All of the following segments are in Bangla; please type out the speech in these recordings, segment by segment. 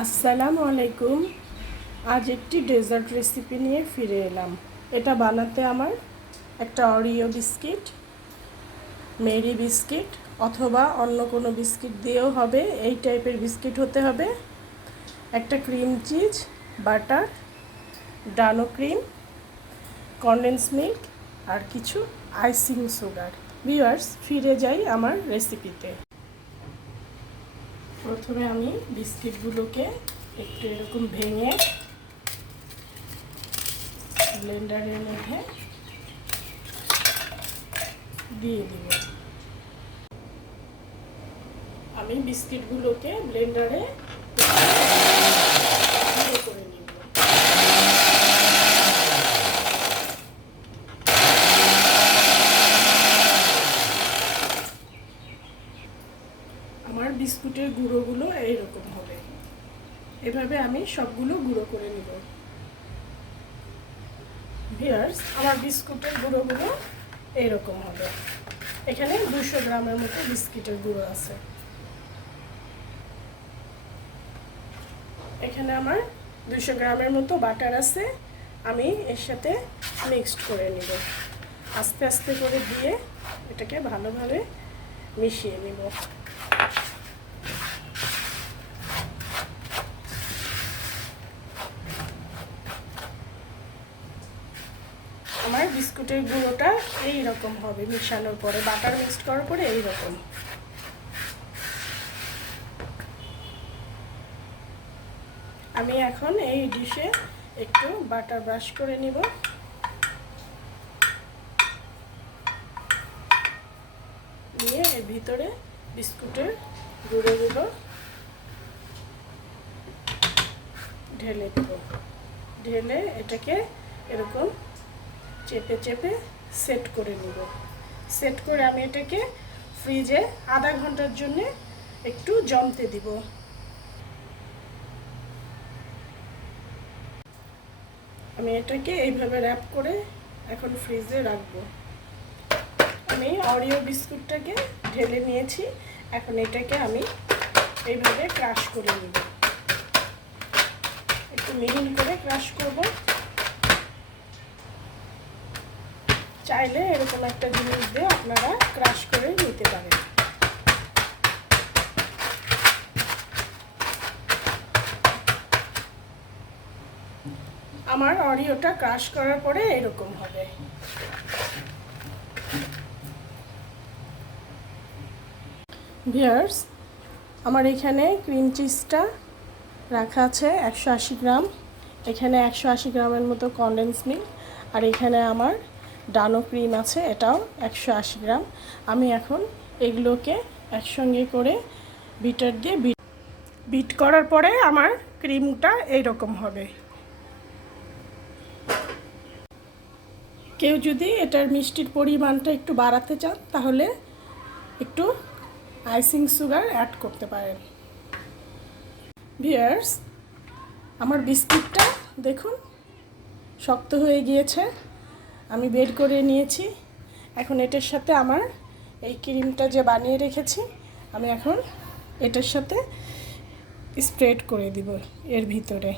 আসসালামু আলাইকুম। আজ একটি ডেজার্ট রেসিপি নিয়ে ফিরে এলাম। এটা বানাতে আমার একটা অরিও বিস্কিট, মেরি বিস্কিট অথবা অন্য কোনো বিস্কিট দিয়েও হবে, এই টাইপের বিস্কিট হতে হবে, একটা cream cheese, butter, ডানো cream, condense milk আর কিছু আইসিং সুগার। ভিউয়ার্স, ফিরে যাই আমার রেসিপিতে। প্রথমে আমি বিস্কিটগুলোকে একটু এরকম ভেঙে ব্লেন্ডারের মধ্যে দিয়ে দিব। আমি বিস্কিটগুলোকে ব্লেন্ডারে গুঁড়ো করে নিব। আমার বিস্কুটের গুঁড়োগুলো এইরকম হবে। এভাবে আমি সবগুলো গুঁড়ো করে নিব। ভিউয়ার্স, আমার বিস্কুটের গুঁড়োগুলো এইরকম হবে। এখানে 200 গ্রামের মতো বিস্কিটের গুঁড়ো আছে। এখানে আমার 200 গ্রামের মতো বাটার আছে। আমি এর সাথে মিক্সড করে নিব। আস্তে আস্তে করে দিয়ে এটাকে ভালোভাবে মিশিয়ে নিব। আমার বিস্কুটের গুঁড়োটা এই রকম হবে মিশানোর পরে, বাটার মিক্সড করার পরে এই রকম। আমি এখন এই ডিশে একটু বাটার ব্রাশ করে নিব। নিয়ে এর ভিতরে বিস্কুটের গুঁড়োগুলো ঢেলে দেব। ঢেলে এটাকে এরকম চেপে চেপে সেট করে নিব। সেট করে আমি এটাকে ফ্রিজে আধা ঘন্টার জন্য একটু জমতে দিব। আমি এটাকে এইভাবে র্যাপ করে এখন ফ্রিজে রাখবো। আমি অরিও বিস্কুটটাকে ঢেলে নিয়েছি। এখন এটাকে আমি এইভাবে ক্রাশ করে নিব। একটু মিহিন করে ক্রাশ করব। চাইলে এরকম একটা জিনিস দিয়ে আপনারা ক্রাশ করে নিতে পারেন। আমার অরিওটা ক্রাশ করার পরে এরকম হবে। ভিউয়ার্স, আমার এখানে ক্রিম চিজটা রাখা আছে 180 গ্রাম। এখানে 180 গ্রামের মতো কনডেন্স মিল্ক, আর এখানে আমার ডানো ক্রিম আছে, এটাও 180 গ্রাম। আমি এখন এগুলোকে একসঙ্গে করে বিটার দিয়ে বিট করার পরে আমার ক্রিমটা এইরকম হবে। কেউ যদি এটার মিষ্টির পরিমাণটা একটু বাড়াতে চান তাহলে একটু আইসিং সুগার অ্যাড করতে পারেন। ভিউয়ার্স, আমার বিস্কিটটা দেখুন শক্ত হয়ে গিয়েছে। আমি বের করে নিয়েছি। এখন এটার সাথে আমার এই ক্রিমটা যে বানিয়ে রেখেছি আমি এখন এটার সাথে স্প্রেড করে দিব এর ভিতরে।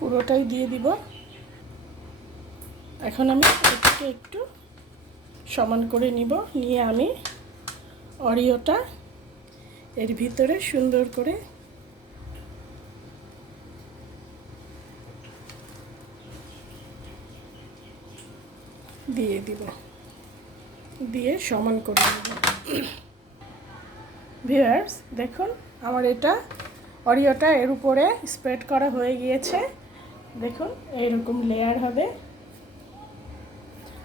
পুরোটাই দিয়ে দিব। এখন আমি এটাকে একটু সমান করে নিব। নিয়ে আমি অরিওটা এর ভিতরে সুন্দর করে দিয়ে দিব, দিয়ে সমান করে নেব। ভিউয়ার্স, দেখুন আমার এটা অরিওটা এর উপরে স্প্রেড করা হয়ে গিয়েছে। দেখুন এইরকম লেয়ার হবে।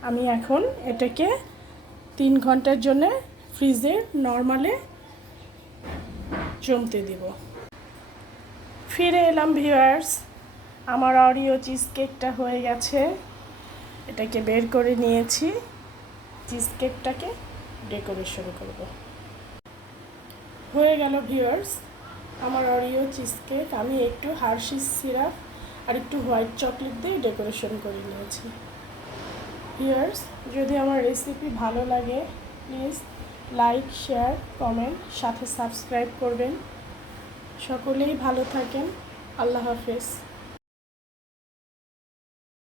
আমি এখন এটাকে 3 ঘন্টার জন্য ফ্রিজে নরমালে জমতে দিব। ফিরে এলাম ভিউয়ার্স, আমার অরিও চিজ কেকটা হয়ে গেছে। এটাকে বের করে নিয়েছি চিজ কেকটাকে। ডেকোরেশন করব। হয়ে গেল ভিউয়ার্স আমার অরিও চিজ কেক। আমি একটু হার্শিস সিরাপ আর একটু হোয়াইট চকলেট দিয়ে ডেকোরেশন করে নিয়েছি। ভিউয়ার্স যদি আমার রেসিপি ভালো লাগে প্লিজ লাইক, শেয়ার, কমেন্ট, সাথে সাবস্ক্রাইব করবেন। সকলেই ভালো থাকেন। আল্লাহ হাফেজ।